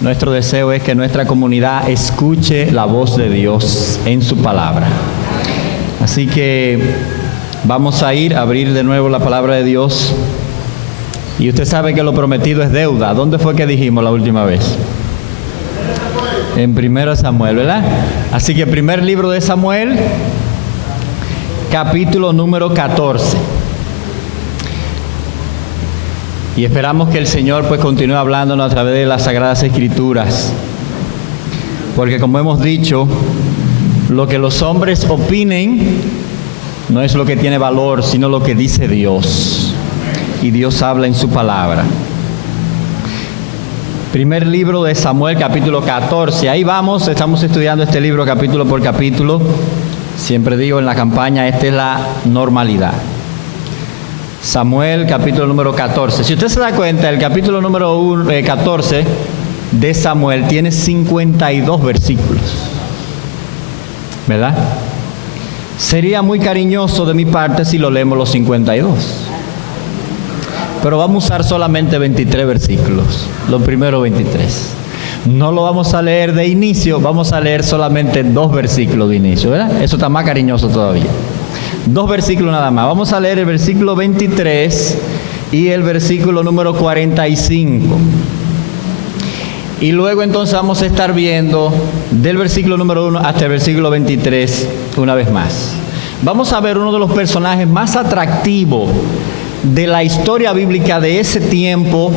Nuestro deseo es que nuestra comunidad escuche la voz de Dios en su palabra. Así que vamos a abrir de nuevo la palabra de Dios. Y usted sabe que lo prometido es deuda. ¿Dónde fue que dijimos la última vez? En 1 Samuel, ¿verdad? Así que primer libro de Samuel, capítulo número 14. Y esperamos que el Señor pues continúe hablándonos a través de las Sagradas Escrituras. Porque como hemos dicho, lo que los hombres opinen no es lo que tiene valor, sino lo que dice Dios. Y Dios habla en su palabra. Primer libro de Samuel, capítulo 14. Ahí vamos, estamos estudiando este libro capítulo por capítulo. Siempre digo en la campaña, esta es la normalidad. Samuel, capítulo número 14. Si usted se da cuenta, el capítulo número 14 de Samuel tiene 52 versículos. ¿Verdad? Sería muy cariñoso de mi parte si lo leemos los 52. Pero vamos a usar solamente 23 versículos, los primeros 23. No lo vamos a leer de inicio, vamos a leer solamente 2 versículos de inicio, ¿verdad? Eso está más cariñoso todavía. 2 versículos nada más. Vamos a leer el versículo 23 y el versículo número 45. Y luego entonces vamos a estar viendo del versículo número 1 hasta el versículo 23 una vez más. Vamos a ver uno de los personajes más atractivos de la historia bíblica de ese tiempo,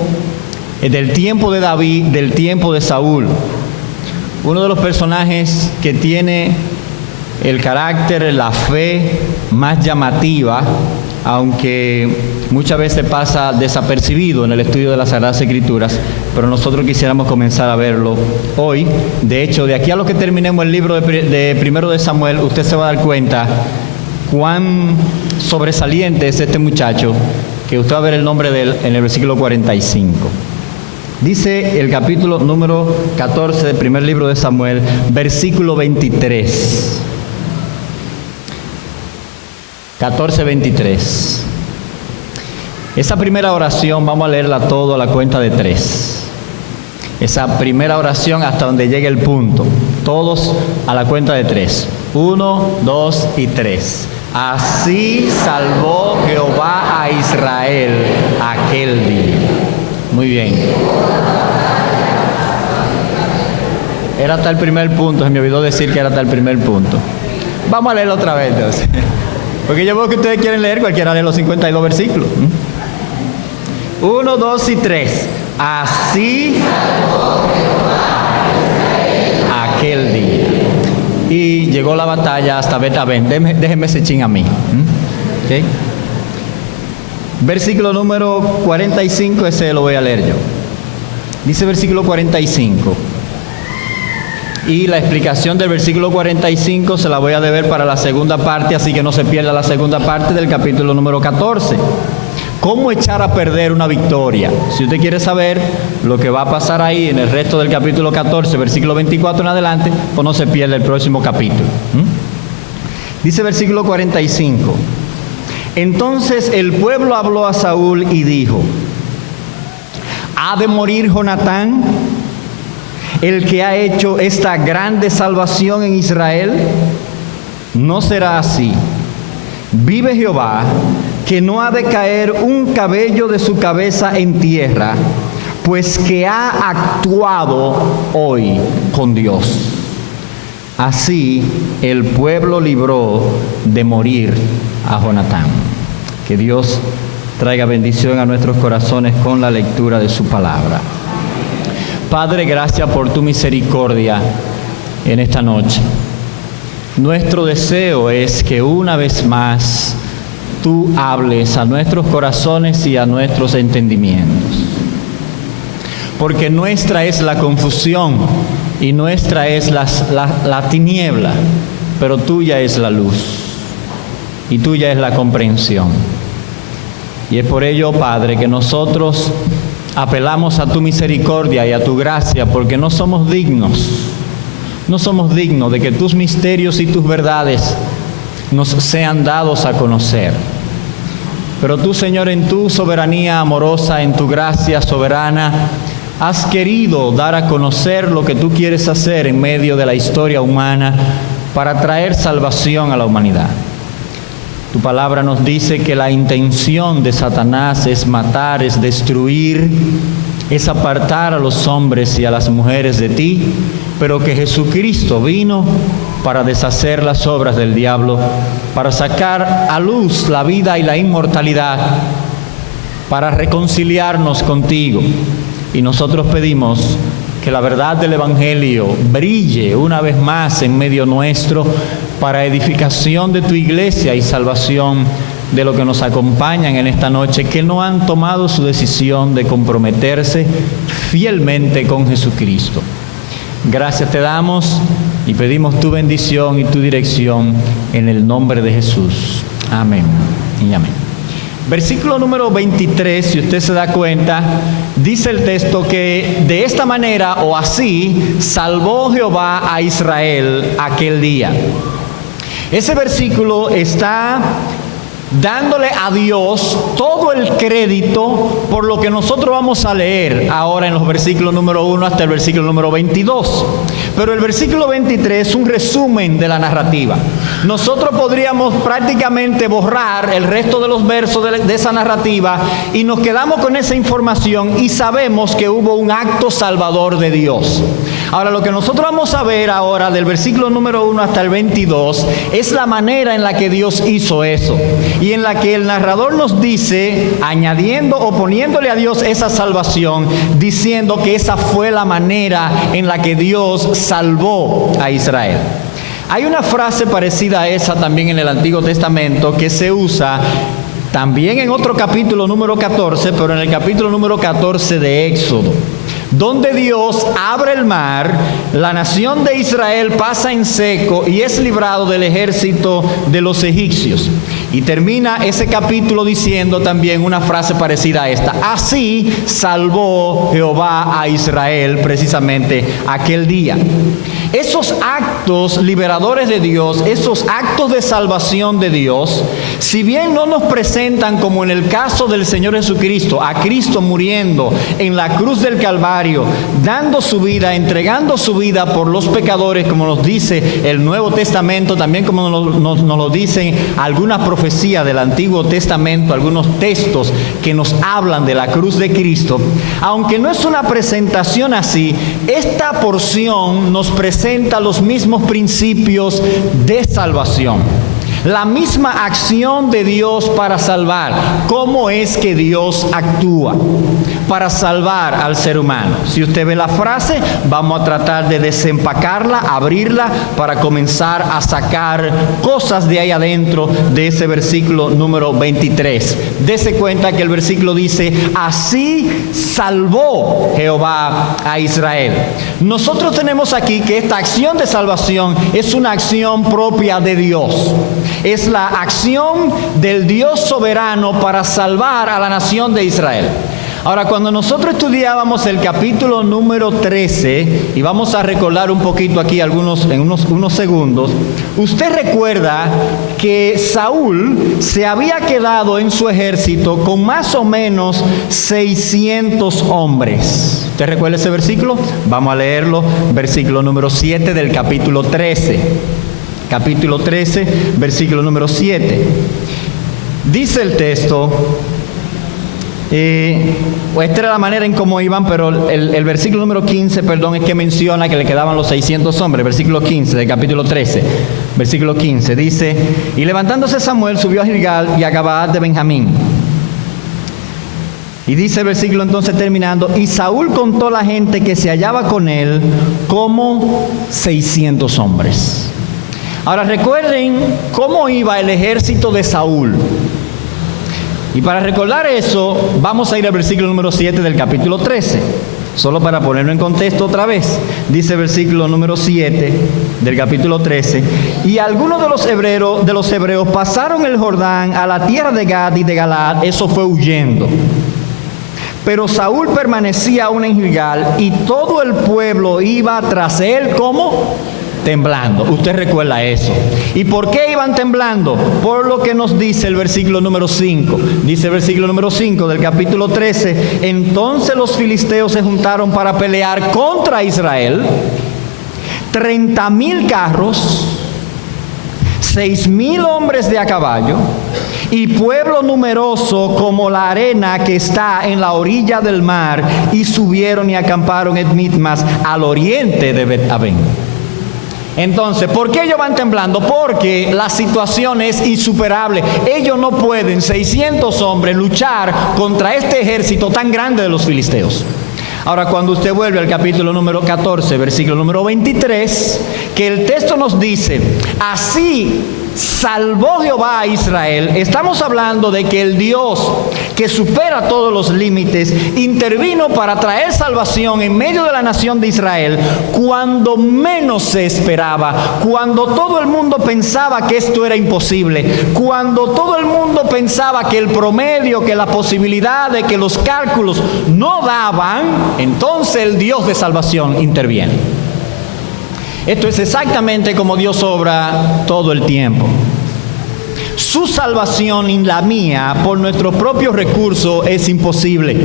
del tiempo de David, del tiempo de Saúl. Uno de los personajes que tiene el carácter, la fe más llamativa, aunque muchas veces pasa desapercibido en el estudio de las Sagradas Escrituras, pero nosotros quisiéramos comenzar a verlo hoy. De hecho, de aquí a lo que terminemos el libro de primero de Samuel, usted se va a dar cuenta cuán sobresaliente es este muchacho, que usted va a ver el nombre de él en el versículo 45. Dice el capítulo número 14 del primer libro de Samuel, versículo 23. 14:23. Esa primera oración vamos a leerla todo a la cuenta de 3. Esa primera oración hasta donde llegue el punto. Todos a la cuenta de 3. 1, 2 y 3. Así salvó Jehová a Israel aquel día. Muy bien. Era hasta el primer punto, se me olvidó decir que era hasta el primer punto. Vamos a leerlo otra vez entonces. Porque yo veo que ustedes quieren leer, cualquiera de los 52 versículos. 1, 2 y 3. Así aquel día. Y llegó la batalla hasta Bet-Aven. Déjenme ese chin a mí. ¿Okay? Versículo número 45, ese lo voy a leer yo. Dice versículo 45. Y la explicación del versículo 45 se la voy a deber para la segunda parte, así que no se pierda la segunda parte del capítulo número 14. ¿Cómo echar a perder una victoria? Si usted quiere saber lo que va a pasar ahí en el resto del capítulo 14, versículo 24 en adelante, pues no se pierda el próximo capítulo. Dice versículo 45. Entonces el pueblo habló a Saúl y dijo: ¿ha de morir Jonatán, el que ha hecho esta grande salvación en Israel? No será así. Vive Jehová, que no ha de caer un cabello de su cabeza en tierra, pues que ha actuado hoy con Dios. Así el pueblo libró de morir a Jonatán. Que Dios traiga bendición a nuestros corazones con la lectura de su palabra. Padre, gracias por tu misericordia en esta noche. Nuestro deseo es que una vez más tú hables a nuestros corazones y a nuestros entendimientos. Porque nuestra es la confusión y nuestra es la tiniebla, pero tuya es la luz y tuya es la comprensión. Y es por ello, Padre, que nosotros apelamos a tu misericordia y a tu gracia, porque no somos dignos de que tus misterios y tus verdades nos sean dados a conocer. Pero tú, Señor, en tu soberanía amorosa, en tu gracia soberana, has querido dar a conocer lo que tú quieres hacer en medio de la historia humana para traer salvación a la humanidad. Tu palabra nos dice que la intención de Satanás es matar, es destruir, es apartar a los hombres y a las mujeres de ti, pero que Jesucristo vino para deshacer las obras del diablo, para sacar a luz la vida y la inmortalidad, para reconciliarnos contigo. Y nosotros pedimos que la verdad del Evangelio brille una vez más en medio nuestro para edificación de tu iglesia y salvación de los que nos acompañan en esta noche, que no han tomado su decisión de comprometerse fielmente con Jesucristo. Gracias te damos y pedimos tu bendición y tu dirección en el nombre de Jesús. Amén y amén. Versículo número 23, si usted se da cuenta, dice el texto que de esta manera o así salvó Jehová a Israel aquel día. Ese versículo está dándole a Dios todo el crédito por lo que nosotros vamos a leer ahora en los versículos número 1 hasta el versículo número 22. Pero el versículo 23 es un resumen de la narrativa. Nosotros podríamos prácticamente borrar el resto de los versos de esa narrativa y nos quedamos con esa información y sabemos que hubo un acto salvador de Dios. Ahora, lo que nosotros vamos a ver ahora del versículo número 1 hasta el 22 es la manera en la que Dios hizo eso. Y en la que el narrador nos dice, añadiendo o poniéndole a Dios esa salvación, diciendo que esa fue la manera en la que Dios salvó a Israel. Hay una frase parecida a esa también en el Antiguo Testamento que se usa también en otro capítulo número 14, pero en el capítulo número 14 de Éxodo, donde Dios abre el mar, la nación de Israel pasa en seco y es librado del ejército de los egipcios. Y termina ese capítulo diciendo también una frase parecida a esta: así salvó Jehová a Israel precisamente aquel día. Esos actos liberadores de Dios, esos actos de salvación de Dios, si bien no nos presentan como en el caso del Señor Jesucristo, a Cristo muriendo en la cruz del Calvario, dando su vida, entregando su vida por los pecadores, como nos dice el Nuevo Testamento, también como nos lo dicen algunas profecías del Antiguo Testamento, algunos textos que nos hablan de la cruz de Cristo, aunque no es una presentación así, esta porción nos presenta los mismos principios de salvación. La misma acción de Dios para salvar. ¿Cómo es que Dios actúa para salvar al ser humano? Si usted ve la frase, vamos a tratar de desempacarla, abrirla, para comenzar a sacar cosas de ahí adentro de ese versículo número 23. Dese cuenta que el versículo dice: así salvó Jehová a Israel. Nosotros tenemos aquí que esta acción de salvación es una acción propia de Dios. Es la acción del Dios soberano para salvar a la nación de Israel. Ahora, cuando nosotros estudiábamos el capítulo número 13, y vamos a recordar un poquito aquí en unos segundos, usted recuerda que Saúl se había quedado en su ejército con más o menos 600 hombres. ¿Usted recuerda ese versículo? Vamos a leerlo, versículo número 7 del capítulo 13. Capítulo 13, versículo número 7. Dice el texto, esta era la manera en cómo iban, pero el versículo número 15, es que menciona que le quedaban los 600 hombres. Versículo 15 del capítulo 13, versículo 15, dice: y levantándose Samuel subió a Gilgal y a Gabaa de Benjamín. Y dice el versículo entonces terminando: y Saúl contó la gente que se hallaba con él como 600 hombres. Ahora recuerden cómo iba el ejército de Saúl. Y para recordar eso, vamos a ir al versículo número 7 del capítulo 13. Solo para ponerlo en contexto otra vez. Dice el versículo número 7 del capítulo 13: y algunos de los hebreos pasaron el Jordán a la tierra de Gad y de Galaad. Eso fue huyendo. Pero Saúl permanecía aún en Gilgal y todo el pueblo iba tras él como temblando. Usted recuerda eso. ¿Y por qué iban temblando? Por lo que nos dice el versículo número 5. Dice el versículo número 5 del capítulo 13. Entonces los filisteos se juntaron para pelear contra Israel. 30,000 carros, 6,000 hombres de a caballo y pueblo numeroso como la arena que está en la orilla del mar, y subieron y acamparon en Mitmas al oriente de Bet-Aven. Entonces, ¿por qué ellos van temblando? Porque la situación es insuperable. Ellos no pueden, 600 hombres, luchar contra este ejército tan grande de los filisteos. Ahora, cuando usted vuelve al capítulo número 14, versículo número 23, que el texto nos dice, así salvó Jehová a Israel, estamos hablando de que el Dios que supera todos los límites intervino para traer salvación en medio de la nación de Israel cuando menos se esperaba, cuando todo el mundo pensaba que esto era imposible, cuando todo el mundo pensaba que el promedio, que la posibilidad de que los cálculos no daban, entonces el Dios de salvación interviene. Esto es exactamente como Dios obra todo el tiempo. Su salvación y la mía por nuestros propios recursos es imposible.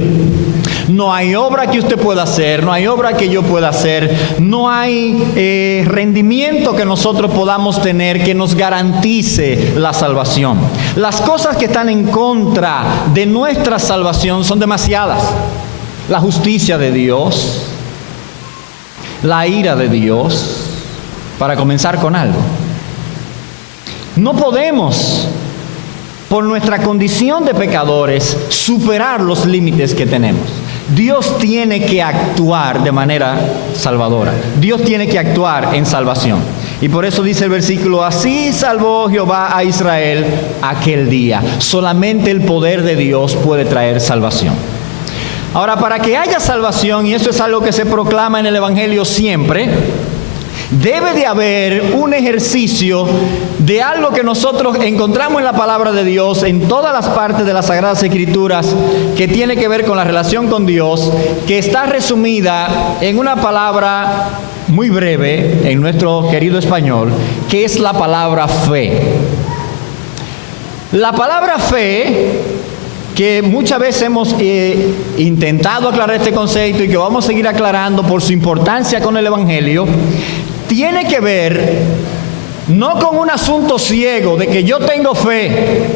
No hay obra que usted pueda hacer, no hay obra que yo pueda hacer, no hay rendimiento que nosotros podamos tener que nos garantice la salvación. Las cosas que están en contra de nuestra salvación son demasiadas. La justicia de Dios, la ira de Dios, para comenzar con algo. No podemos, por nuestra condición de pecadores, superar los límites que tenemos. Dios tiene que actuar de manera salvadora. Dios tiene que actuar en salvación. Y por eso dice el versículo, así salvó Jehová a Israel aquel día. Solamente el poder de Dios puede traer salvación. Ahora, para que haya salvación, y eso es algo que se proclama en el Evangelio siempre, debe de haber un ejercicio de algo que nosotros encontramos en la palabra de Dios, en todas las partes de las Sagradas Escrituras, que tiene que ver con la relación con Dios, que está resumida en una palabra muy breve en nuestro querido español, que es la palabra fe. La palabra fe, que muchas veces hemos intentado aclarar este concepto y que vamos a seguir aclarando por su importancia con el Evangelio, tiene que ver no con un asunto ciego de que yo tengo fe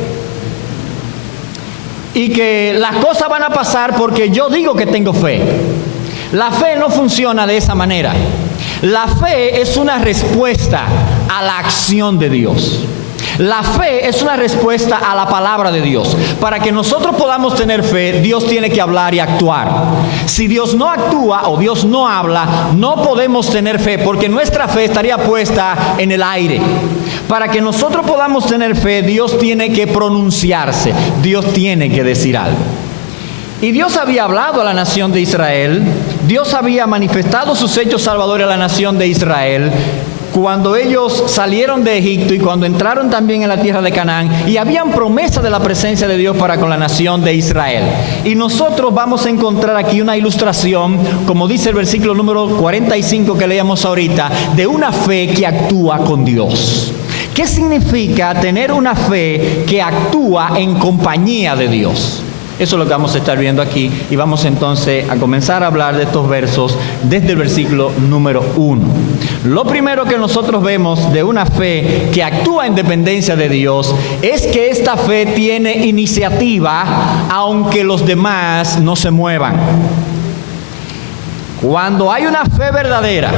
y que las cosas van a pasar porque yo digo que tengo fe. La fe no funciona de esa manera. La fe es una respuesta a la acción de Dios. La fe es una respuesta a la palabra de Dios. Para que nosotros podamos tener fe, Dios tiene que hablar y actuar. Si Dios no actúa o Dios no habla, no podemos tener fe, porque nuestra fe estaría puesta en el aire. Para que nosotros podamos tener fe, Dios tiene que pronunciarse, Dios tiene que decir algo. Y Dios había hablado a la nación de Israel, Dios había manifestado sus hechos salvadores a la nación de Israel, cuando ellos salieron de Egipto y cuando entraron también en la tierra de Canaán, y habían promesa de la presencia de Dios para con la nación de Israel. Y nosotros vamos a encontrar aquí una ilustración, como dice el versículo número 45 que leíamos ahorita, de una fe que actúa con Dios. ¿Qué significa tener una fe que actúa en compañía de Dios? Eso es lo que vamos a estar viendo aquí, y vamos entonces a comenzar a hablar de estos versos desde el versículo número 1. Lo primero que nosotros vemos de una fe que actúa en dependencia de Dios es que esta fe tiene iniciativa aunque los demás no se muevan. Cuando hay una fe verdadera,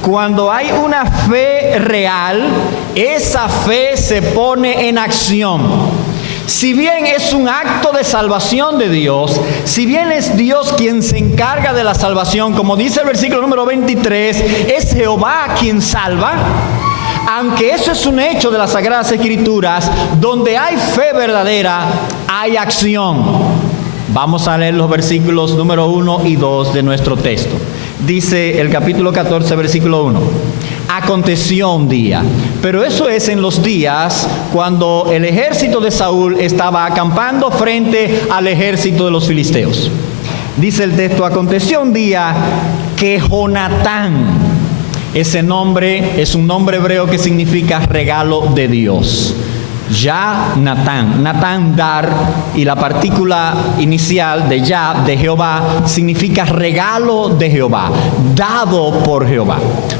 cuando hay una fe real, esa fe se pone en acción. Si bien es un acto de salvación de Dios, si bien es Dios quien se encarga de la salvación, como dice el versículo número 23, es Jehová quien salva. Aunque eso es un hecho de las Sagradas Escrituras, donde hay fe verdadera, hay acción. Vamos a leer los versículos número 1 y 2 de nuestro texto. Dice el capítulo 14, versículo 1. Aconteció un día, pero eso es en los días cuando el ejército de Saúl estaba acampando frente al ejército de los filisteos. Dice el texto, aconteció un día que Jonatán, Ese nombre es un nombre hebreo que significa regalo de Dios. Ya Natán, Natán dar, y la partícula inicial de ya, de Jehová, significa regalo de Jehová, dado por Jehová.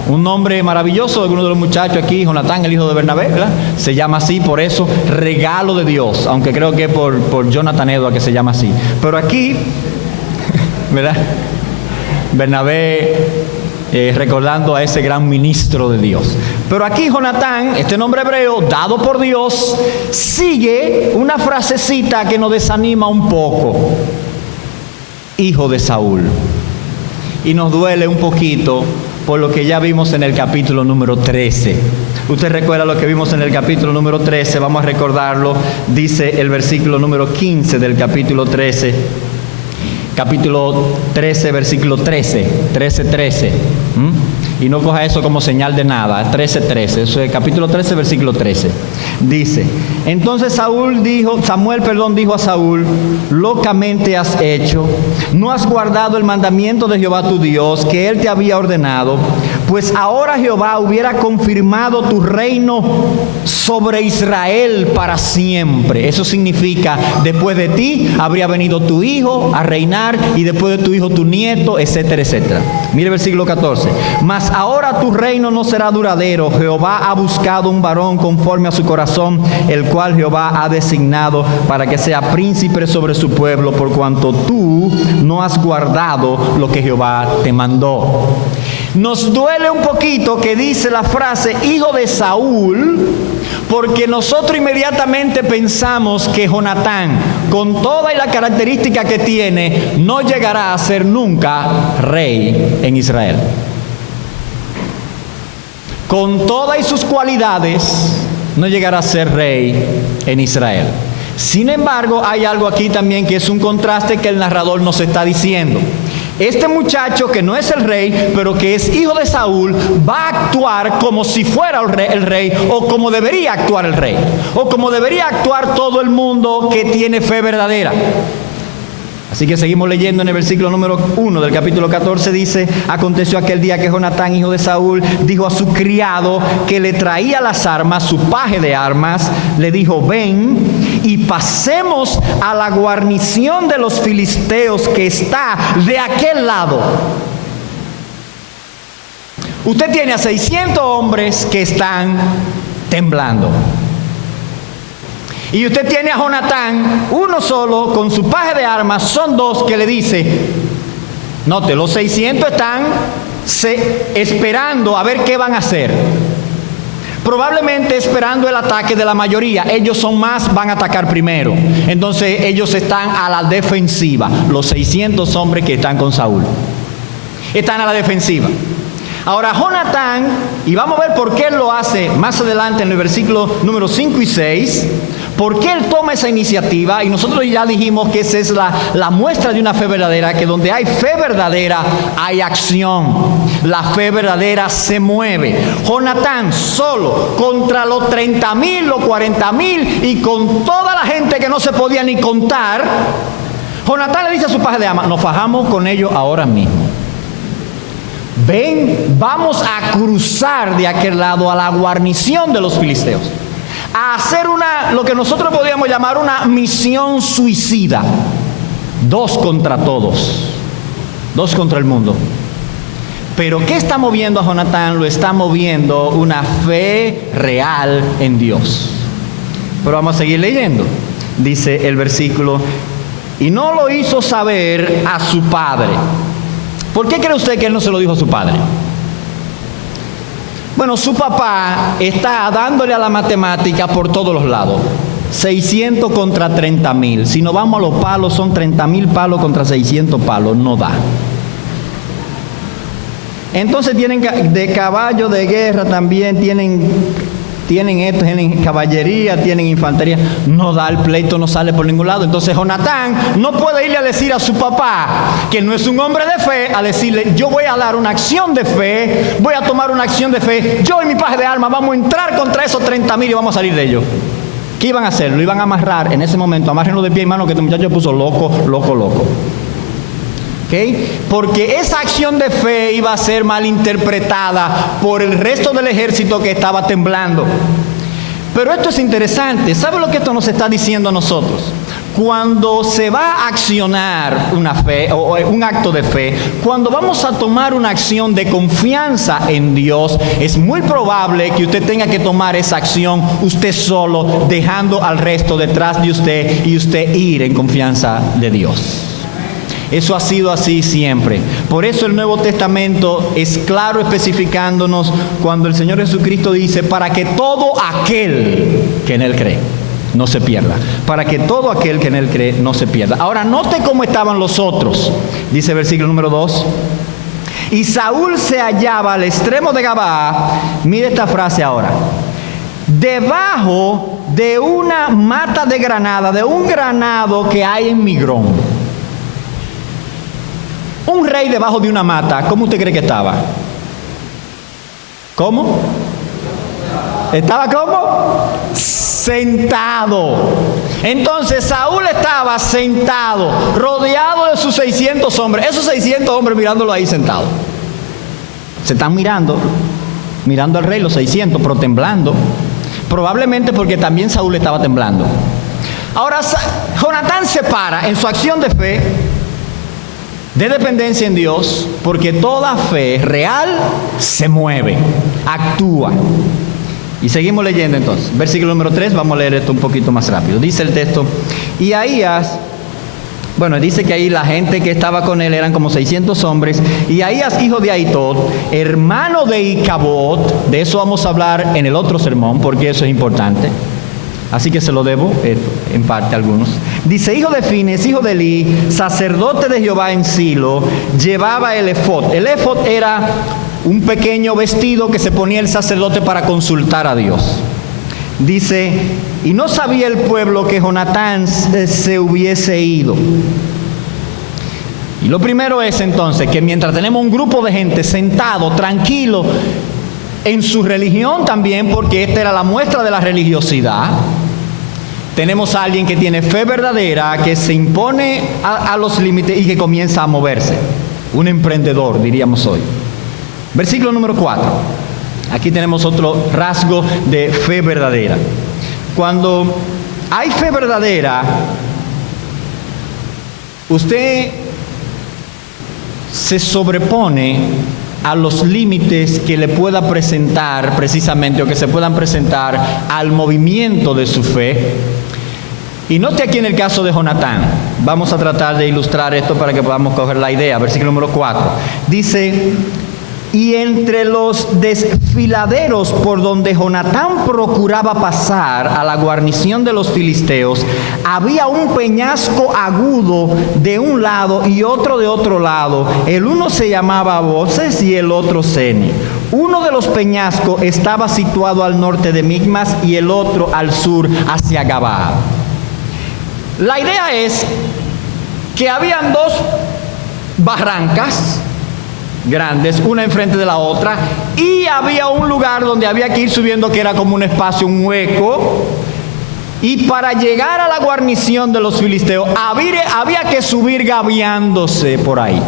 Un nombre maravilloso de uno de los muchachos aquí, Jonatán, el hijo de Bernabé, ¿verdad? Se llama así por eso, regalo de Dios, aunque creo que por Jonathan Edward que se llama así. Pero aquí, ¿verdad? Bernabé recordando a ese gran ministro de Dios. Pero aquí Jonatán, este nombre hebreo dado por Dios, sigue una frasecita que nos desanima un poco: hijo de Saúl. Y nos duele un poquito por lo que ya vimos en el capítulo número 13. Usted recuerda lo que vimos en el capítulo número 13, vamos a recordarlo. Dice el versículo número 15 del capítulo 13. Capítulo 13, versículo 13. Y no coja eso como señal de nada. 13. Eso es capítulo 13, versículo 13. Dice: entonces Samuel dijo a Saúl: locamente has hecho, no has guardado el mandamiento de Jehová tu Dios, que él te había ordenado, pues ahora Jehová hubiera confirmado tu reino sobre Israel para siempre. Eso significa, después de ti habría venido tu hijo a reinar, y después de tu hijo tu nieto, etcétera, etcétera. Mire el versículo 14. Mas ahora tu reino no será duradero. Jehová ha buscado un varón conforme a su corazón, el cual Jehová ha designado para que sea príncipe sobre su pueblo, por cuanto tú no has guardado lo que Jehová te mandó. Nos duele un poquito que dice la frase hijo de Saúl, porque nosotros inmediatamente pensamos que Jonatán, con toda la característica que tiene, no llegará a ser nunca rey en Israel. Con todas y sus cualidades, no llegará a ser rey en Israel. Sin embargo, hay algo aquí también que es un contraste que el narrador nos está diciendo. Este muchacho que no es el rey, pero que es hijo de Saúl, va a actuar como si fuera el rey, o como debería actuar el rey, o como debería actuar todo el mundo que tiene fe verdadera. Así que seguimos leyendo en el versículo número 1 del capítulo 14, dice: aconteció aquel día que Jonatán, hijo de Saúl, dijo a su criado que le traía las armas, su paje de armas, le dijo: ven y pasemos a la guarnición de los filisteos que está de aquel lado. Usted tiene a 600 hombres que están temblando. Y usted tiene a Jonatán, uno solo, con su paje de armas. Son dos que le dice, note, los 600 están esperando a ver qué van a hacer. Probablemente esperando el ataque de la mayoría. Ellos son más, van a atacar primero. Entonces ellos están a la defensiva. Los 600 hombres que están con Saúl están a la defensiva. Ahora Jonatán, y vamos a ver por qué él lo hace más adelante en el versículo número 5 y 6, por qué él toma esa iniciativa, y nosotros ya dijimos que esa es la muestra de una fe verdadera, que donde hay fe verdadera hay acción, la fe verdadera se mueve. Jonatán solo contra los 30,000, los 40,000 y con toda la gente que no se podía ni contar, Jonatán le dice a su paje de armas: nos fajamos con ellos ahora mismo. Ven, vamos a cruzar de aquel lado a la guarnición de los filisteos, a hacer lo que nosotros podríamos llamar una misión suicida. 2 contra todos, 2 contra el mundo. Pero ¿qué está moviendo a Jonatán? Lo está moviendo una fe real en Dios. Pero vamos a seguir leyendo. Dice el versículo: y no lo hizo saber a su padre. ¿Por qué cree usted que él no se lo dijo a su padre? Bueno, su papá está dándole a la matemática por todos los lados. 600 contra 30,000. Si nos vamos a los palos, son 30,000 palos contra 600 palos. No da. Entonces tienen de caballo de guerra también, tienen caballería, tienen infantería. No da, el pleito no sale por ningún lado. Entonces Jonatán no puede irle a decir a su papá, que no es un hombre de fe, a decirle: yo voy a dar una acción de fe, voy a tomar una acción de fe, yo y mi paje de armas vamos a entrar contra esos 30,000 y vamos a salir de ellos. ¿Qué iban a hacer? Lo iban a amarrar en ese momento, amárrenlo de pie y mano, que este muchacho puso loco. ¿ok? Porque esa acción de fe iba a ser malinterpretada por el resto del ejército que estaba temblando. Pero esto es interesante. ¿Sabe lo que esto nos está diciendo a nosotros? Cuando se va a accionar una fe o un acto de fe, cuando vamos a tomar una acción de confianza en Dios, es muy probable que usted tenga que tomar esa acción usted solo, dejando al resto detrás de usted y usted ir en confianza de Dios. Eso ha sido así siempre. Por eso el Nuevo Testamento es claro especificándonos cuando el Señor Jesucristo dice, para que todo aquel que en Él cree no se pierda. Para que todo aquel que en Él cree no se pierda. Ahora, note cómo estaban los otros. Dice el versículo número 2. Y Saúl se hallaba al extremo de Gabaa. Mire esta frase ahora. Debajo de una mata de granada, de un granado que hay en Migrón. Un rey debajo de una mata, ¿cómo usted cree que estaba? ¿Cómo? ¿Estaba cómo? Sentado. Entonces Saúl estaba sentado, rodeado de sus 600 hombres. Esos 600 hombres mirándolo ahí sentado. Se están mirando al rey los 600, pero temblando. Probablemente porque también Saúl estaba temblando. Ahora, Jonatán se para en su acción de fe, de dependencia en Dios, porque toda fe real se mueve, actúa. Y seguimos leyendo entonces. Versículo número 3, vamos a leer esto un poquito más rápido. Dice el texto, y Ahías, dice que ahí la gente que estaba con él eran como 600 hombres, y Ahías, hijo de Ahitod, hermano de Icabod, de eso vamos a hablar en el otro sermón, porque eso es importante. Así que se lo debo, en parte a algunos. Dice, hijo de Fines, hijo de Eli, sacerdote de Jehová en Silo, llevaba el efod. El efod era un pequeño vestido que se ponía el sacerdote para consultar a Dios. Dice, y no sabía el pueblo que Jonatán se hubiese ido. Y lo primero es entonces que mientras tenemos un grupo de gente sentado, tranquilo, en su religión también, porque esta era la muestra de la religiosidad, tenemos a alguien que tiene fe verdadera, que se impone a los límites y que comienza a moverse. Un emprendedor, diríamos hoy. Versículo número 4. Aquí tenemos otro rasgo de fe verdadera. Cuando hay fe verdadera, usted se sobrepone a los límites que le pueda presentar precisamente, o que se puedan presentar al movimiento de su fe. Y note aquí en el caso de Jonatán, vamos a tratar de ilustrar esto para que podamos coger la idea. Versículo número 4. Dice, y entre los desfiladeros por donde Jonatán procuraba pasar a la guarnición de los filisteos, había un peñasco agudo de un lado y otro de otro lado. El uno se llamaba Boses y el otro Seni. Uno de los peñascos estaba situado al norte de Micmas y el otro al sur hacia Gabaa. La idea es que habían dos barrancas grandes, una enfrente de la otra, y había un lugar donde había que ir subiendo que era como un espacio, un hueco, y para llegar a la guarnición de los filisteos había que subir gaviándose por ahí.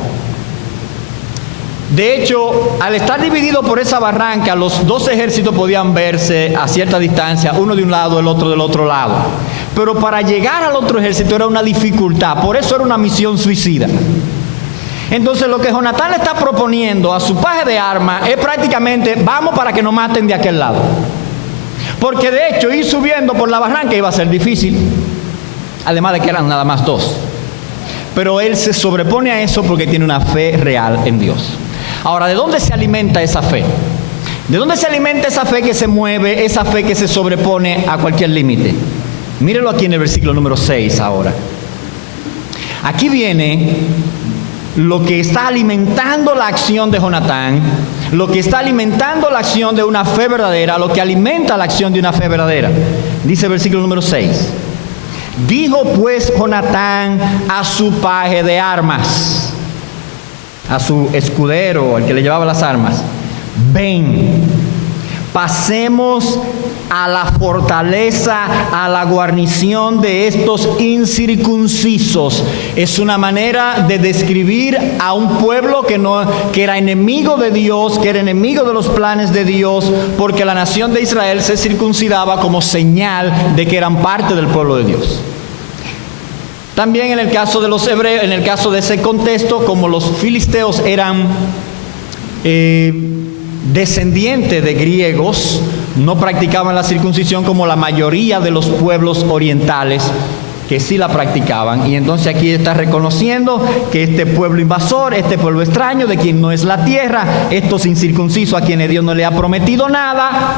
De hecho, al estar dividido por esa barranca, los dos ejércitos podían verse a cierta distancia, uno de un lado, el otro del otro lado. Pero para llegar al otro ejército era una dificultad, por eso era una misión suicida. Entonces lo que Jonatán le está proponiendo a su paje de armas es prácticamente, vamos para que nos maten de aquel lado. Porque de hecho ir subiendo por la barranca iba a ser difícil, además de que eran nada más dos. Pero él se sobrepone a eso porque tiene una fe real en Dios. Ahora, ¿de dónde se alimenta esa fe? ¿De dónde se alimenta esa fe que se mueve, esa fe que se sobrepone a cualquier límite? Mírelo aquí en el versículo número 6 ahora. Aquí viene lo que está alimentando la acción de Jonatán, lo que está alimentando la acción de una fe verdadera, lo que alimenta la acción de una fe verdadera. Dice el versículo número 6. Dijo pues Jonatán a su paje de armas, a su escudero, al que le llevaba las armas, ven, pasemos a la fortaleza, a la guarnición de estos incircuncisos. Es una manera de describir a un pueblo que era enemigo de Dios, que era enemigo de los planes de Dios, porque la nación de Israel se circuncidaba como señal de que eran parte del pueblo de Dios. También en el caso de los hebreos, en el caso de ese contexto, como los filisteos eran descendientes de griegos, no practicaban la circuncisión como la mayoría de los pueblos orientales que sí la practicaban. Y entonces aquí está reconociendo que este pueblo invasor, este pueblo extraño, de quien no es la tierra, estos incircuncisos a quienes Dios no le ha prometido nada,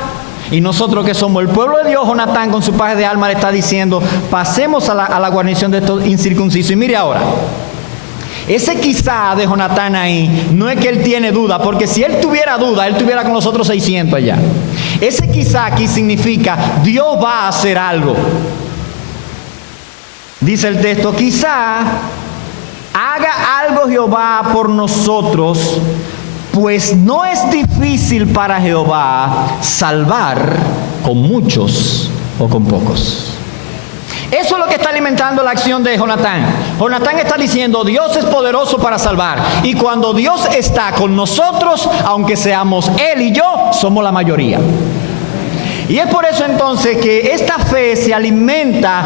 y nosotros que somos el pueblo de Dios, Jonatán con su paje de armas le está diciendo, pasemos a la guarnición de estos incircuncisos. Y mire ahora, ese quizá de Jonatán ahí, no es que él tiene duda, porque si él tuviera duda, él tuviera con los otros 600 allá. Ese quizá aquí significa, Dios va a hacer algo. Dice el texto, quizá haga algo Jehová por nosotros, pues no es difícil para Jehová salvar con muchos o con pocos. Eso es lo que está alimentando la acción de Jonatán. Jonatán está diciendo, Dios es poderoso para salvar. Y cuando Dios está con nosotros, aunque seamos él y yo, somos la mayoría. Y es por eso entonces que esta fe se alimenta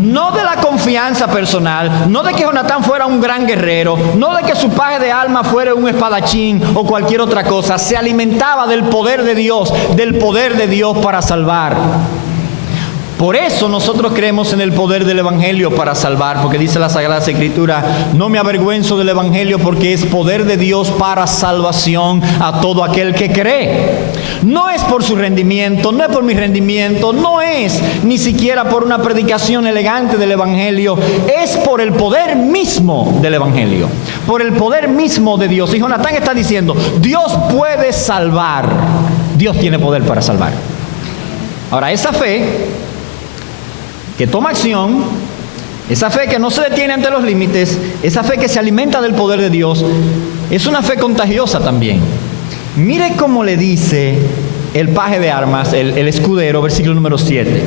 no de la confianza personal, no de que Jonatán fuera un gran guerrero, no de que su paje de armas fuera un espadachín o cualquier otra cosa. Se alimentaba del poder de Dios para salvar. Por eso nosotros creemos en el poder del Evangelio para salvar, porque dice la Sagrada Escritura, no me avergüenzo del Evangelio porque es poder de Dios para salvación a todo aquel que cree. No es por su rendimiento, no es por mi rendimiento, no es ni siquiera por una predicación elegante del Evangelio, es por el poder mismo del Evangelio, por el poder mismo de Dios. Y Jonatán está diciendo, Dios puede salvar, Dios tiene poder para salvar. Ahora, esa fe que toma acción, esa fe que no se detiene ante los límites, esa fe que se alimenta del poder de Dios, es una fe contagiosa también. Mire cómo le dice el paje de armas, el escudero, versículo número 7.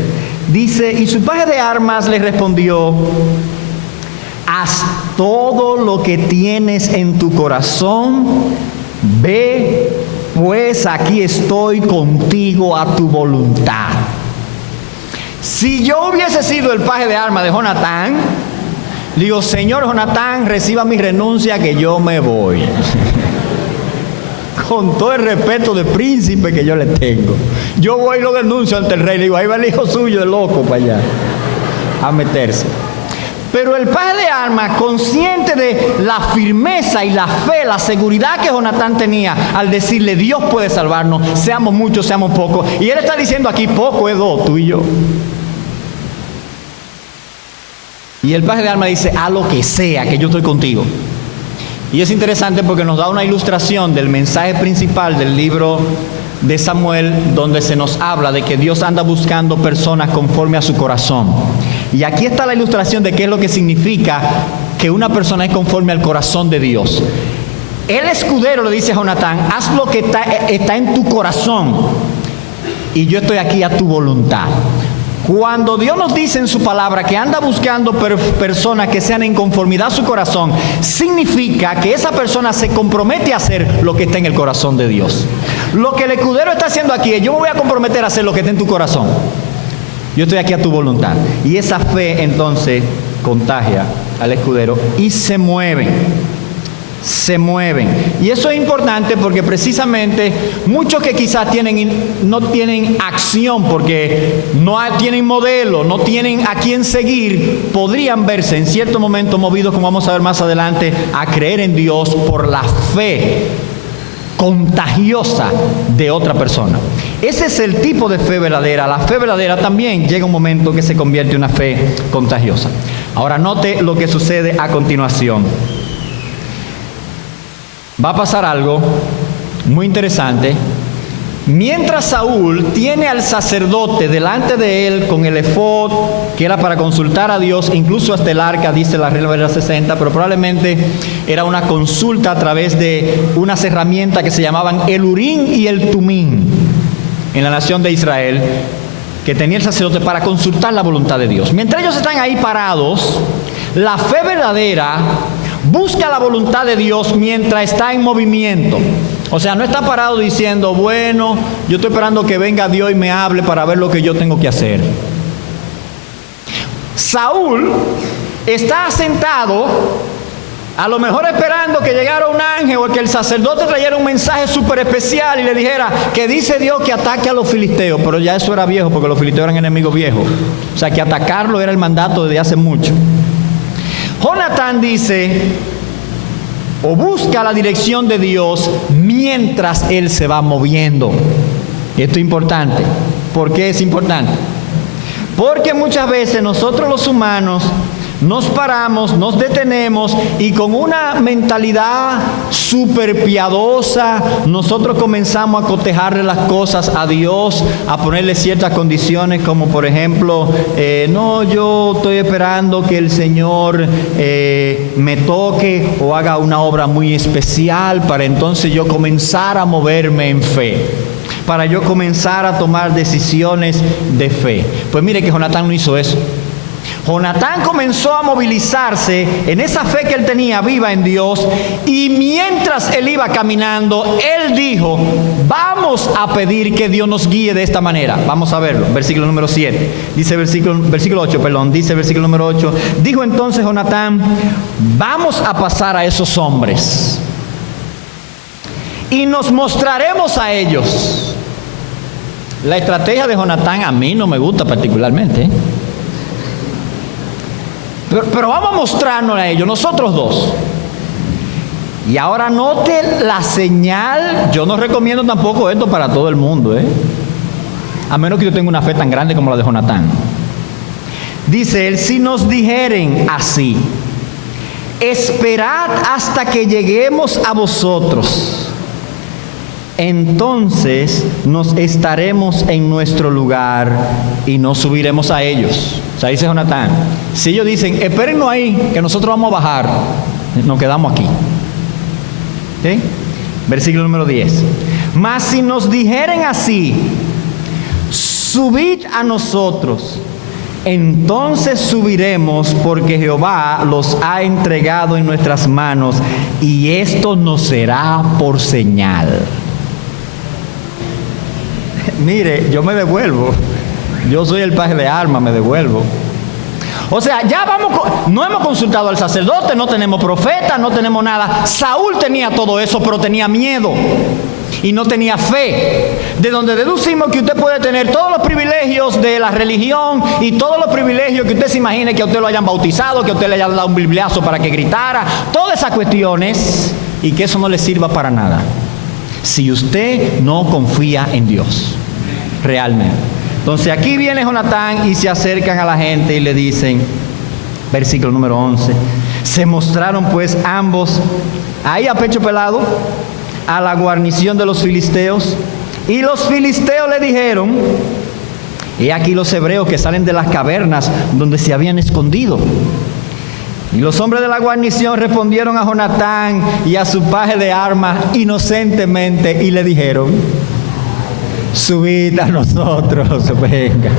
Dice, y su paje de armas le respondió, haz todo lo que tienes en tu corazón, ve, pues aquí estoy contigo a tu voluntad. Si yo hubiese sido el paje de armas de Jonatán, digo, Señor Jonatán, reciba mi renuncia que yo me voy. Con todo el respeto de príncipe que yo le tengo. Yo voy y lo denuncio ante el rey. Le digo, ahí va el hijo suyo de loco para allá a meterse. Pero el paje de armas, consciente de la firmeza y la fe, la seguridad que Jonatán tenía al decirle, Dios puede salvarnos, seamos muchos, seamos pocos. Y él está diciendo aquí, poco es dos, tú y yo. Y el paje de armas dice, a lo que sea, que yo estoy contigo. Y es interesante porque nos da una ilustración del mensaje principal del libro de Samuel, donde se nos habla de que Dios anda buscando personas conforme a su corazón. Y aquí está la ilustración de qué es lo que significa que una persona es conforme al corazón de Dios. El escudero le dice a Jonatán, haz lo que está en tu corazón y yo estoy aquí a tu voluntad. Cuando Dios nos dice en su palabra que anda buscando personas que sean en conformidad a su corazón, significa que esa persona se compromete a hacer lo que está en el corazón de Dios. Lo que el escudero está haciendo aquí es, yo me voy a comprometer a hacer lo que está en tu corazón. Yo estoy aquí a tu voluntad. Y esa fe entonces contagia al escudero y se mueven. Y eso es importante porque precisamente muchos que quizás no tienen acción porque no tienen modelo, no tienen a quién seguir, podrían verse en cierto momento movidos, como vamos a ver más adelante, a creer en Dios por la fe contagiosa de otra persona. Ese es el tipo de fe verdadera. La fe verdadera también llega un momento que se convierte en una fe contagiosa. Ahora note lo que sucede a continuación. Va a pasar algo muy interesante. Mientras Saúl tiene al sacerdote delante de él con el efod, que era para consultar a Dios, incluso hasta el arca, dice la regla de la 60, pero probablemente era una consulta a través de unas herramientas que se llamaban el Urim y el Tumim. en la nación de Israel que tenía el sacerdote para consultar la voluntad de Dios. Mientras ellos están ahí parados, la fe verdadera busca la voluntad de Dios mientras está en movimiento. O sea, no está parado diciendo, bueno, yo estoy esperando que venga Dios y me hable para ver lo que yo tengo que hacer. Saúl está sentado, a lo mejor esperando que llegara un ángel o que el sacerdote trayera un mensaje súper especial y le dijera que dice Dios que ataque a los filisteos, pero ya eso era viejo porque los filisteos eran enemigos viejos. O sea, que atacarlo era el mandato desde hace mucho. Jonatán dice, o busca la dirección de Dios mientras él se va moviendo. Esto es importante. ¿Por qué es importante? Porque muchas veces nosotros los humanos nos paramos, nos detenemos y con una mentalidad súper piadosa nosotros comenzamos a cotejarle las cosas a Dios, a ponerle ciertas condiciones como por ejemplo, no, yo estoy esperando que el Señor me toque o haga una obra muy especial para entonces yo comenzar a moverme en fe, para yo comenzar a tomar decisiones de fe. Pues mire que Jonatán no hizo eso. Jonatán comenzó a movilizarse en esa fe que él tenía viva en Dios, y mientras él iba caminando, él dijo, vamos a pedir que Dios nos guíe de esta manera. Vamos a verlo, versículo número 7, dice versículo 8, dice versículo número 8, dijo entonces Jonatán, vamos a pasar a esos hombres y nos mostraremos a ellos. La estrategia de Jonatán a mí no me gusta particularmente, Pero vamos a mostrarnos a ellos, nosotros dos. Y ahora note la señal. Yo no recomiendo tampoco esto para todo el mundo, a menos que yo tenga una fe tan grande como la de Jonatán. Dice él, si nos dijeren así, esperad hasta que lleguemos a vosotros, entonces nos estaremos en nuestro lugar y no subiremos a ellos. O sea, dice Jonatán, si ellos dicen, espérennos ahí, que nosotros vamos a bajar, nos quedamos aquí. ¿Sí? Versículo número 10. Mas si nos dijeren así, subid a nosotros, entonces subiremos, porque Jehová los ha entregado en nuestras manos, y esto nos será por señal. Mire, yo me devuelvo. Yo soy el paje de armas, me devuelvo. O sea, ya no hemos consultado al sacerdote, no tenemos profeta, no tenemos nada. Saúl tenía todo eso, pero tenía miedo y no tenía fe. De donde deducimos que usted puede tener todos los privilegios de la religión y todos los privilegios que usted se imagine, que a usted lo hayan bautizado, que a usted le hayan dado un bibliazo para que gritara, todas esas cuestiones, y que eso no le sirva para nada si usted no confía en Dios realmente. Entonces aquí viene Jonatán y se acercan a la gente y le dicen, versículo número 11, se mostraron pues ambos ahí a pecho pelado a la guarnición de los filisteos, y los filisteos le dijeron, he aquí los hebreos que salen de las cavernas donde se habían escondido. Y los hombres de la guarnición respondieron a Jonatán y a su paje de armas inocentemente y le dijeron, subid a nosotros, venga.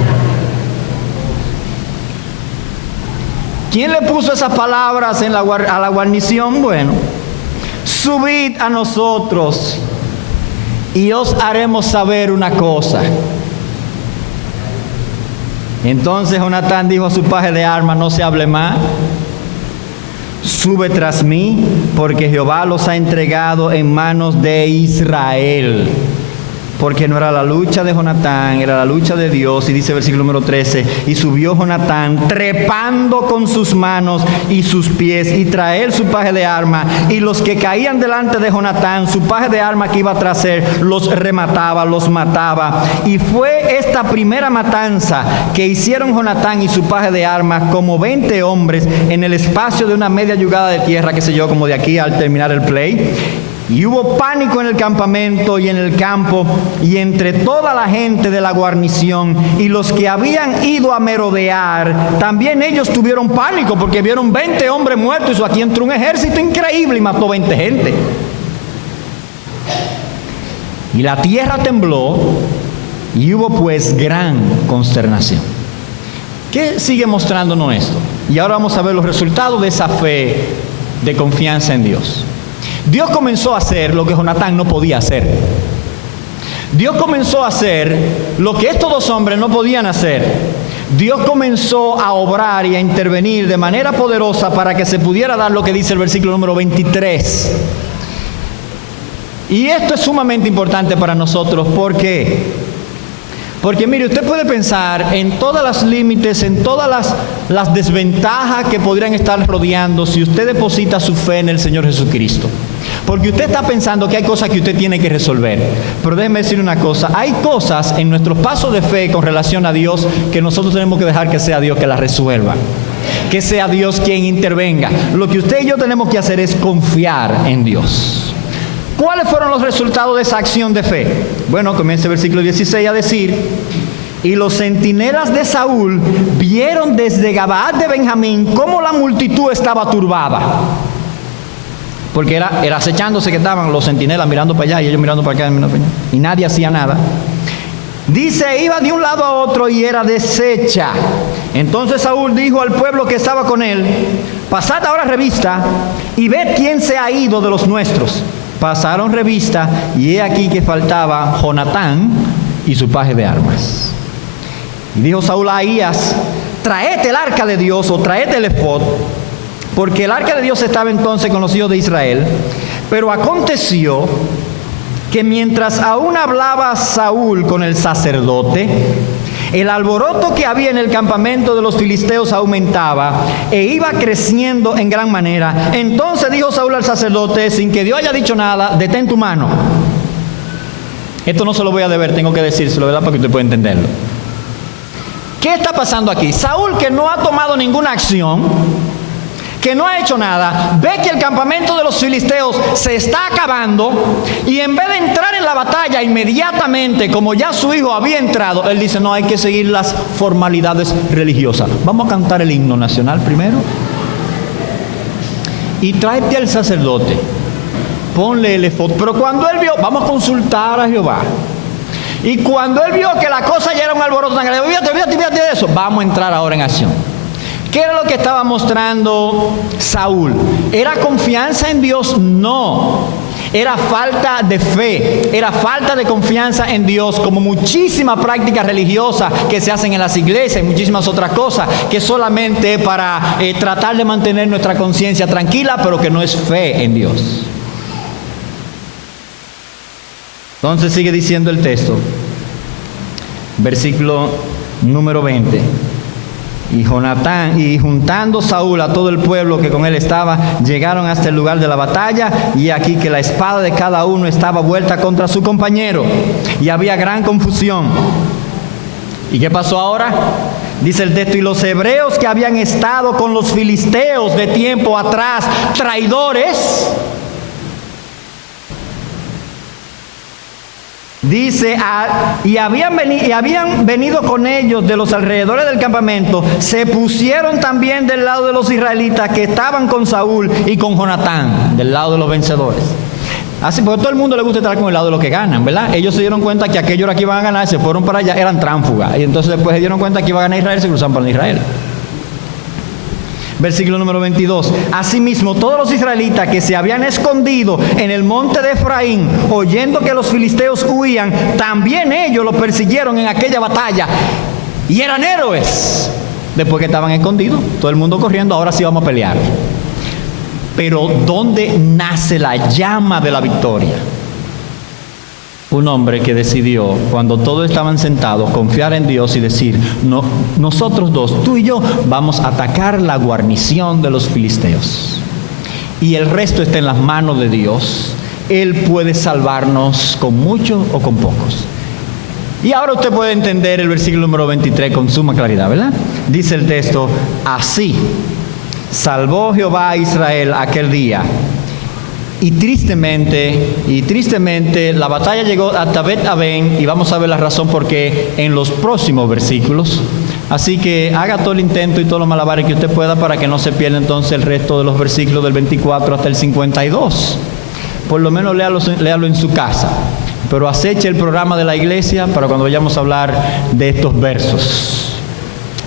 ¿Quién le puso esas palabras a la guarnición? Bueno, subid a nosotros y os haremos saber una cosa. Entonces Jonatán dijo a su paje de armas, no se hable más, sube tras mí, porque Jehová los ha entregado en manos de Israel. Porque no era la lucha de Jonatán, era la lucha de Dios. Y dice el versículo número 13, y subió Jonatán trepando con sus manos y sus pies, y traer su paje de armas, y los que caían delante de Jonatán, su paje de armas que iba tras él, los remataba, los mataba. Y fue esta primera matanza que hicieron Jonatán y su paje de armas, como 20 hombres, en el espacio de una media yugada de tierra, qué sé yo, como de aquí al terminar el play. Y hubo pánico en el campamento y en el campo y entre toda la gente de la guarnición, y los que habían ido a merodear, también ellos tuvieron pánico porque vieron 20 hombres muertos, y aquí entró un ejército increíble y mató 20 gente. Y la tierra tembló Y hubo pues gran consternación. ¿Qué sigue mostrándonos esto? Y ahora vamos a ver los resultados de esa fe de confianza en Dios. Dios comenzó a hacer lo que Jonatán no podía hacer. Dios comenzó a hacer lo que estos dos hombres no podían hacer. Dios comenzó a obrar y a intervenir de manera poderosa para que se pudiera dar lo que dice el versículo número 23. Y esto es sumamente importante para nosotros. ¿Por qué? Porque mire, usted puede pensar en todos los límites, en todas las desventajas que podrían estar rodeando si usted deposita su fe en el Señor Jesucristo. Porque usted está pensando que hay cosas que usted tiene que resolver. Pero déjeme decir una cosa, hay cosas en nuestros pasos de fe con relación a Dios que nosotros tenemos que dejar que sea Dios que las resuelva. Que sea Dios quien intervenga. Lo que usted y yo tenemos que hacer es confiar en Dios. ¿Cuáles fueron los resultados de esa acción de fe? Bueno, comienza el versículo 16 a decir: y los centinelas de Saúl vieron desde Gabaat de Benjamín cómo la multitud estaba turbada. Porque era acechándose que estaban los centinelas mirando para allá y ellos mirando para acá, y nadie hacía nada. Dice, iba de un lado a otro y era deshecha. Entonces Saúl dijo al pueblo que estaba con él: pasad ahora revista y ved quién se ha ido de los nuestros. Pasaron revista y he aquí que faltaba Jonatán y su paje de armas. Y dijo Saúl a Ahías: traed el arca de Dios, o traed el efod, porque el arca de Dios estaba entonces con los hijos de Israel. Pero aconteció que mientras aún hablaba Saúl con el sacerdote, el alboroto que había en el campamento de los filisteos aumentaba e iba creciendo en gran manera. Entonces dijo Saúl al sacerdote, sin que Dios haya dicho nada: detén tu mano. Esto no se lo voy a deber, tengo que decírselo, ¿verdad? Para que usted pueda entenderlo. ¿Qué está pasando aquí? Saúl, que no ha tomado ninguna acción, que no ha hecho nada, ve que el campamento de los filisteos se está acabando, y en vez de entrar en la batalla inmediatamente, como ya su hijo había entrado, él dice: no, hay que seguir las formalidades religiosas. Vamos a cantar el himno nacional primero. Y tráete al sacerdote, ponle el efod. Pero cuando él vio, vamos a consultar a Jehová. Y cuando él vio que la cosa ya era un alboroto tan grande, fíjate de eso, vamos a entrar ahora en acción. ¿Qué era lo que estaba mostrando Saúl? ¿Era confianza en Dios? No. Era falta de fe, era falta de confianza en Dios, como muchísimas prácticas religiosas que se hacen en las iglesias y muchísimas otras cosas, que solamente para tratar de mantener nuestra conciencia tranquila, pero que no es fe en Dios. Entonces sigue diciendo el texto, versículo número 20. Y Jonatán, y juntando Saúl a todo el pueblo que con él estaba, llegaron hasta el lugar de la batalla, y aquí que la espada de cada uno estaba vuelta contra su compañero, y había gran confusión. ¿Y qué pasó ahora? Dice el texto: y los hebreos que habían estado con los filisteos de tiempo atrás, traidores, dice, y habían venido con ellos de los alrededores del campamento, se pusieron también del lado de los israelitas que estaban con Saúl y con Jonatán, del lado de los vencedores. Así, porque a todo el mundo le gusta estar con el lado de los que ganan, ¿verdad? Ellos se dieron cuenta que aquellos que iban a ganar, se fueron para allá, eran tránsfugas, y entonces después se dieron cuenta que iba a ganar Israel, se cruzaron para Israel. Versículo número 22. Asimismo, todos los israelitas que se habían escondido en el monte de Efraín, oyendo que los filisteos huían, también ellos los persiguieron en aquella batalla, y eran héroes. Después que estaban escondidos, todo el mundo corriendo, ahora sí vamos a pelear. Pero ¿dónde nace la llama de la victoria? Un hombre que decidió, cuando todos estaban sentados, confiar en Dios y decir: no, nosotros dos, tú y yo, vamos a atacar la guarnición de los filisteos. Y el resto está en las manos de Dios. Él puede salvarnos con muchos o con pocos. Y ahora usted puede entender el versículo número 23 con suma claridad, ¿verdad? Dice el texto: así salvó Jehová a Israel aquel día. Y tristemente la batalla llegó hasta Bet-Aven, y vamos a ver la razón por qué en los próximos versículos. Así que haga todo el intento y todos los malabares que usted pueda para que no se pierda entonces el resto de los versículos del 24 hasta el 52. Por lo menos léalo en su casa. pero aceche el programa de la iglesia para cuando vayamos a hablar de estos versos,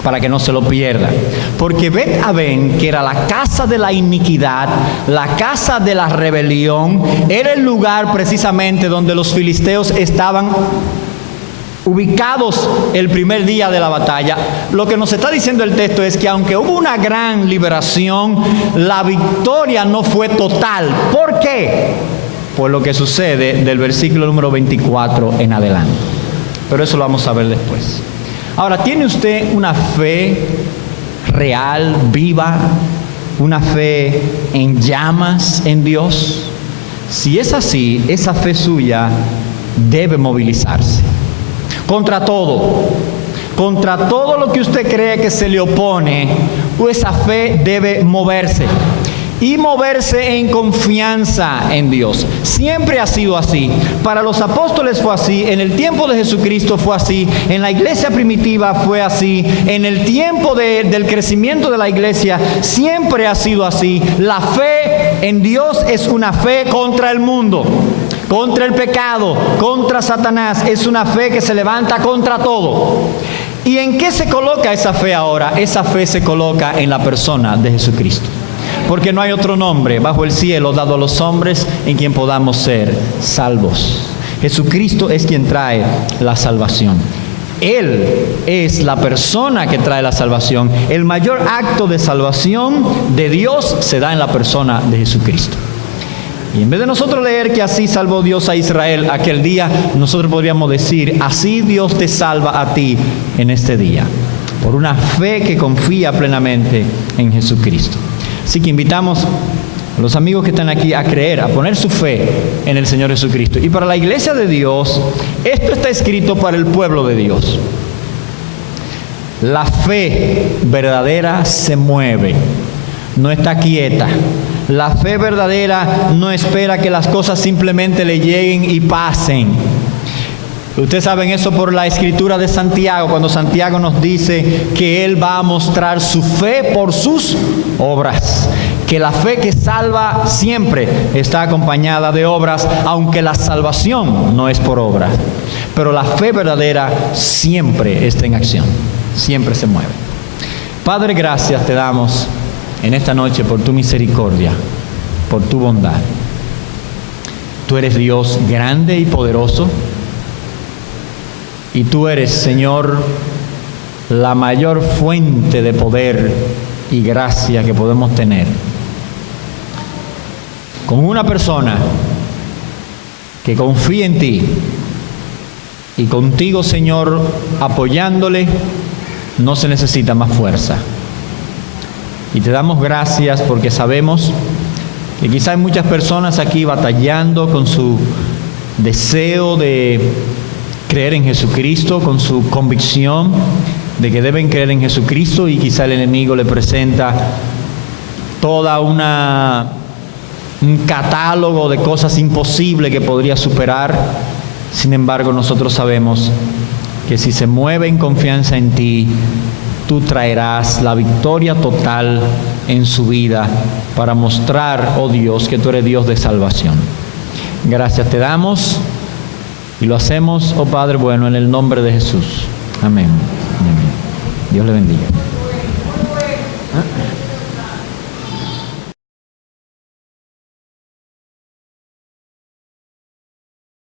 para que no se lo pierda. Porque Bet Aven, que era la casa de la iniquidad, la casa de la rebelión, era el lugar precisamente donde los filisteos estaban ubicados el primer día de la batalla. Lo que nos está diciendo el texto es que aunque hubo una gran liberación, la victoria no fue total. ¿Por qué? Por lo que sucede del versículo número 24 en adelante. Pero eso lo vamos a ver después. Ahora, ¿tiene usted una fe real, viva, una fe en llamas en Dios? Si es así, esa fe suya debe movilizarse. Contra todo lo que usted cree que se le opone, esa fe debe moverse. Y moverse en confianza en Dios. Siempre ha sido así. Para los apóstoles fue así. En el tiempo de Jesucristo fue así. En la iglesia primitiva fue así. En el tiempo del crecimiento de la iglesia siempre ha sido así. La fe en Dios es una fe contra el mundo, contra el pecado, contra Satanás. Es una fe que se levanta contra todo. ¿Y en qué se coloca esa fe ahora? Esa fe se coloca en la persona de Jesucristo. Porque no hay otro nombre bajo el cielo dado a los hombres en quien podamos ser salvos. Jesucristo es quien trae la salvación. Él es la persona que trae la salvación. El mayor acto de salvación de Dios se da en la persona de Jesucristo. Y en vez de nosotros leer que así salvó Dios a Israel aquel día, nosotros podríamos decir, así Dios te salva a ti en este día. Por una fe que confía plenamente en Jesucristo. Así que invitamos a los amigos que están aquí a creer, a poner su fe en el Señor Jesucristo. Y para la iglesia de Dios, esto está escrito para el pueblo de Dios. La fe verdadera se mueve, no está quieta. La fe verdadera no espera que las cosas simplemente le lleguen y pasen. Ustedes saben eso por la escritura de Santiago, cuando Santiago nos dice que Él va a mostrar su fe por sus obras. Que la fe que salva siempre está acompañada de obras, aunque la salvación no es por obras. Pero la fe verdadera siempre está en acción, siempre se mueve. Padre, gracias te damos en esta noche por tu misericordia, por tu bondad. Tú eres Dios grande y poderoso. Y tú eres, Señor, la mayor fuente de poder y gracia que podemos tener. Con una persona que confía en ti y contigo, Señor, apoyándole, no se necesita más fuerza. Y te damos gracias porque sabemos que quizá hay muchas personas aquí batallando con su deseo de creer en Jesucristo, con su convicción de que deben creer en Jesucristo, y quizá el enemigo le presenta toda un catálogo de cosas imposibles que podría superar. Sin embargo, nosotros sabemos que si se mueve en confianza en ti, tú traerás la victoria total en su vida para mostrar, oh Dios, que tú eres Dios de salvación. Gracias te damos. Y lo hacemos, oh Padre bueno, en el nombre de Jesús. Amén. Amén. Dios le bendiga.